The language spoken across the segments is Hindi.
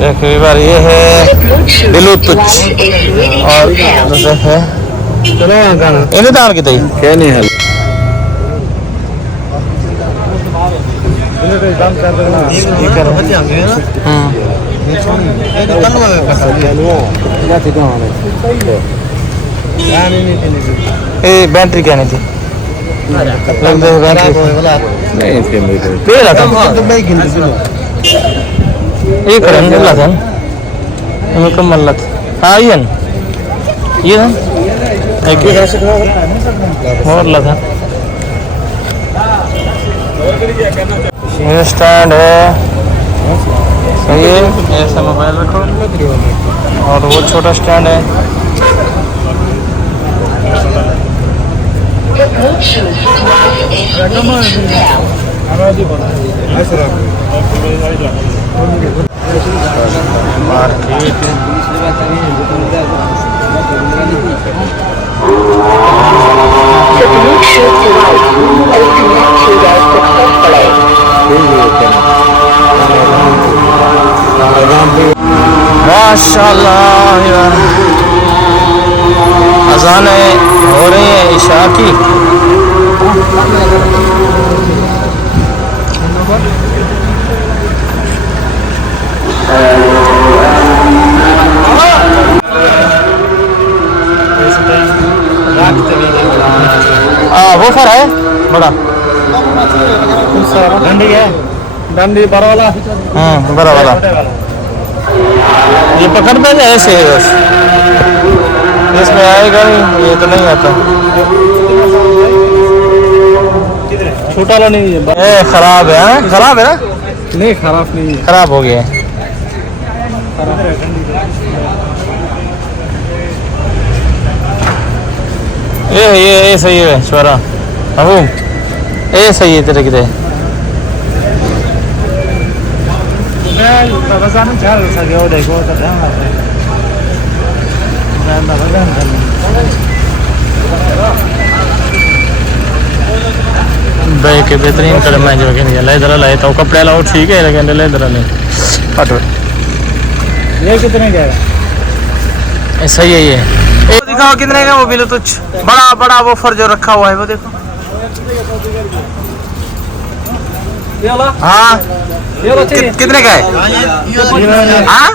एक बार ये है बिलुतुच और दूसरा है इन्हें दान की तई क्या नहीं है बैटरी क्या नहीं थी एक मुकम्मल हाँ ये और लगा ये स्टैंड है सही है ऐसा मोबाइल रखो और वो छोटा स्टैंड है मार्केट माशाअल्लाह अज़ानें हो रही हैं इशा की वो फर है बड़ा डंडी है डंडी बड़ा वाला बड़ा वाला ये पकड़ते हैं ऐसे है बस इसमें आएगा नहीं ये तो नहीं आता छोटा वाला नहीं है खराब है खराब है ना नहीं खराब नहीं है खराब हो गया ये सही है स्वरा अबू ये सही है तेरे किधर भाई के बेहतरीन कदम है जो कि लेदर लाए तो कपड़े लाओ ठीक है लेकिन लेदर नहीं हटो ये कितने का है सही है ये दिखाओ कितने का वो बिलुतुच बड़ा बड़ा वो फर जो रखा हुआ है वो देखो हाँ कितने का है हाँ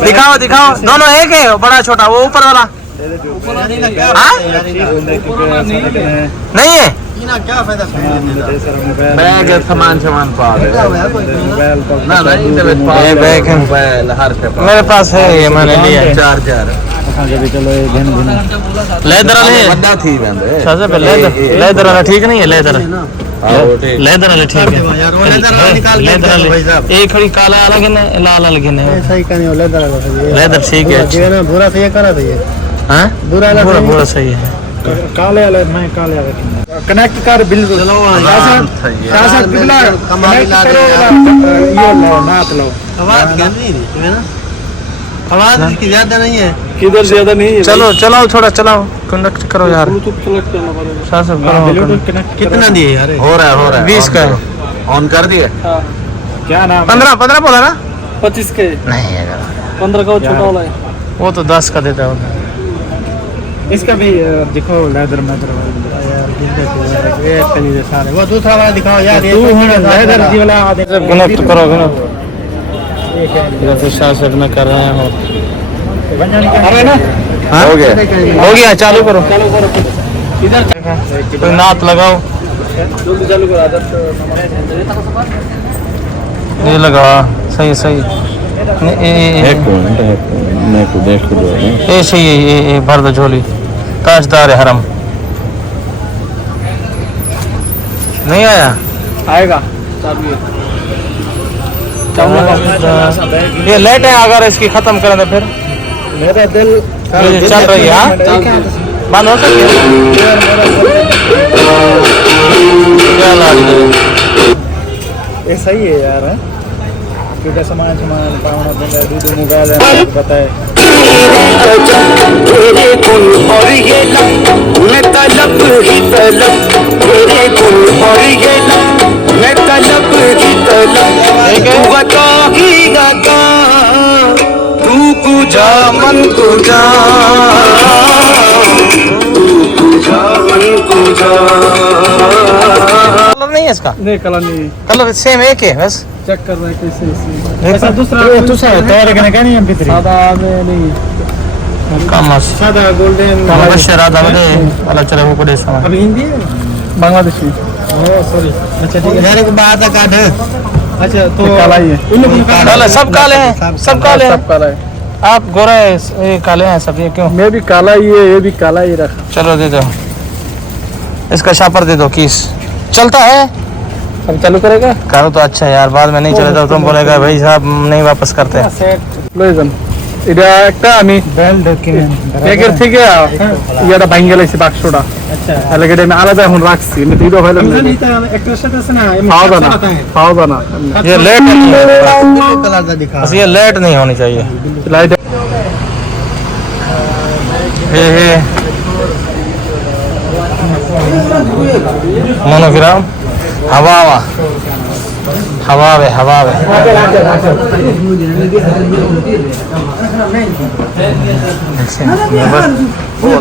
दिखाओ दिखाओ दोनों एक है बड़ा छोटा वो ऊपर वाला हाँ नहीं है क्या फायदा बैग सामान पा ना बैग है मेरे पास है ये मैंने लिया चार्जर लेदर लेदर ठीक नहीं है लेदर लेदर वाले ठीक है लेदर वाले एक खड़ी काला अलग है लाल अलग है लेदर ठीक है बुरा सही करा दिए हाँ बुरा सही है काले वाले मैं काले वाले कनेक्ट कर बिल्कुल चलो आवाज की ज्यादा नहीं है किधर ज्यादा नहीं है चलो चलाओ थोड़ा चलाओ कनेक्ट करो यार कितना दिए यार हो रहा है 20 का ऑन कर दिए क्या नाम 15 बोला ना 25 के नहीं 15 का छोटा वाला है वो तो 10 का देता है इसका भी दिखो लेदर मैदर ये सारे वो दूसरा वाला दिखाओ यार ये लेदर जी वाला कनेक्ट करो इधर से शासक न कर रहे हैं हो गया चालू करो इधर कोई नात लगाओ ये लगा सही सही ऐसे ही भर दो झोली ताजदार है हरम नहीं आया आएगा ये लेट है अगर इसकी खत्म करें तो फिर मेरा दिल चल रही है बंद हो सकती है ये सही है यार क्योंकि सामान पावना दूध मुगाल बताए कलर नहीं है इसका? नहीं कलर नहीं, कलर सेम एक है बस। चेक कर रहे हैं कैसे ऐसा दूसरा सादा में नहीं, सादा गोल्डन अभी हिंदी है बांग्लादेशी। ओह सॉरी, अच्छा ठीक है। बाहर का कार्ड है। अच्छा तो काला ही है, उन लोगों का काला, सब काले हैं, सब काले हैं। सब काला है। आप गोरा है, ये काले हैं सब। ये क्यों? मैं भी काला ही है, ये भी काला ही रखा। चलो दे दो इसका शापर, दे दो कीस। चलता है, अब चालू करेगा। करो तो अच्छा यार, बाद में नहीं चले तो तुम बोलेगा भाई साहब नहीं वापस करते। লইজন এটা একটা আমি ব্যাগের থেকে ইয়াটা ভাঙ গেলাইছি বাক্সটা। আচ্ছা তাহলে এটা আমি আলাদা এখন রাখছি, আমি দুটো ভাইলাম একটার সাথে আছে না, পাওয়া যায় না। ये लेट कलर का दिखा, बस ये लेट नहीं होनी चाहिए। लाइट हे मोनोग्राम हवा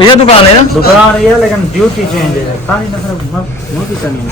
ये दुकान है ना? दुकान ये लेकिन ड्यूटी चेंज है।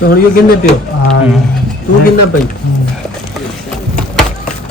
तो ये कितने पे हो? तू कितना पे?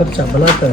अच्छा बनाता है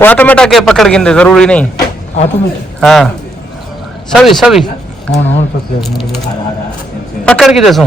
वो ऑटोमेटिक के पकड़ गिनते जरूरी नहीं। ऑटोमेटिक हाँ सभी और पकड़ के दसो।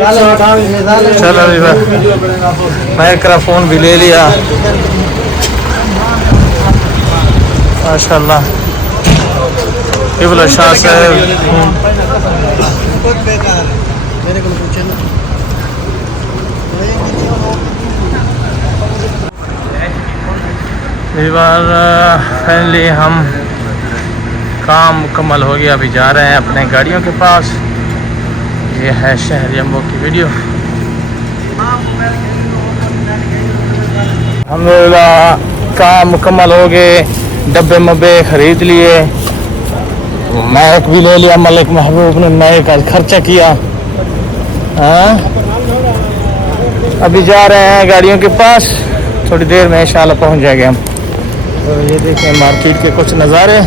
चलो माइक्रोफोन भी ले लिया माशाल्लाह। शाह साहब इस बार फाइनली हम काम मुकम्मल हो गया। अभी जा रहे हैं अपने गाड़ियों के पास। ये है शहर जम्बो की वीडियो। अल्हम्दुलिल्लाह काम मुकम्मल हो गए, डब्बे मब्बे खरीद लिए, मैक भी ले लिया। मलिक महबूब ने मैक का खर्चा किया। हाँ अभी जा रहे हैं गाड़ियों के पास, थोड़ी देर में इंशाल्लाह पहुंच जाएंगे हम। तो ये देखिए मार्केट के कुछ नज़ारे।